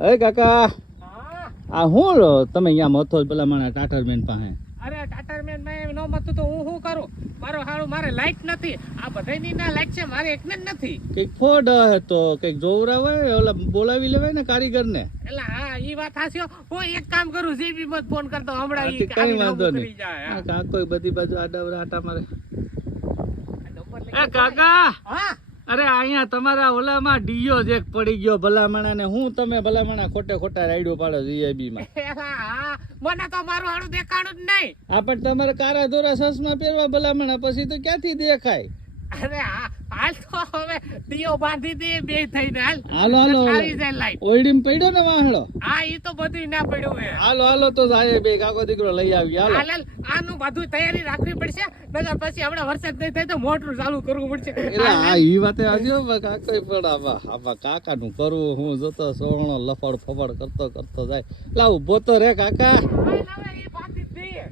હે કાકા હા આ હું તમે અહીંયા મથો પેલા મારા ટાટરમેન પાસે અરે ટાટરમેન મેં નો મતું તો હું શું કરું મારો હારું મારે લાઈક નથી આ બધાયની ના લાઈક છે મારે એકને જ નથી કઈક ફોડ હે તો કઈક જોવરાવાય ઓલા બોલાવી લેવાય ને કારીગર ને એટલે હા ઈ વાત હાસ્યો હું એક કામ કરું જેબી મત ફોન કરતો હમણાં ઈ કઈ કાલી વાંધો નવું કરી નહીં જાય આ કાકો બધી બાજુ આડા આટા મારે નંબર લઈ એ કાકા હા અરે અહીંયા તમારા ઓલામાં ડીયો જ એક પડી ગયો ભલામણા ને હું તમે ભલામણા ખોટે ખોટા રાઈડો પાડો જીઆઈબી માં હા મને તો મારું હાડું દેખાણું જ નહીં આ પણ તમારે કારા દોરા સસમાં પહેરવા ભલામણા પછી તો ક્યાંથી દેખાય અરે હા હાલ તો હવે ડીઓ બાંધી દે બે થઈને હાલ હાલો હાલો આવી જાય લાઈટ ઓરડીમ પડ્યો ને વાહડો હા ઈ તો બધું ના પડ્યું હે હાલો હાલો તો જાય બે કાકો દીકરો લઈ આવી હાલો હાલ હાલ આનું બધું તૈયારી રાખવી પડશે નકર પછી હમણાં વરસાદ નહીં થાય તો મોટર ચાલુ કરવું પડશે એટલે આ ઈ વાતે આજુ કાકો પણ આવા કાકા નું કરવું હું જોતો સોણો લફડ ફફડ કરતો જાય લાવ ઉભો તો રે કાકા હાલ હવે ઈ બાંધી જ દઈએ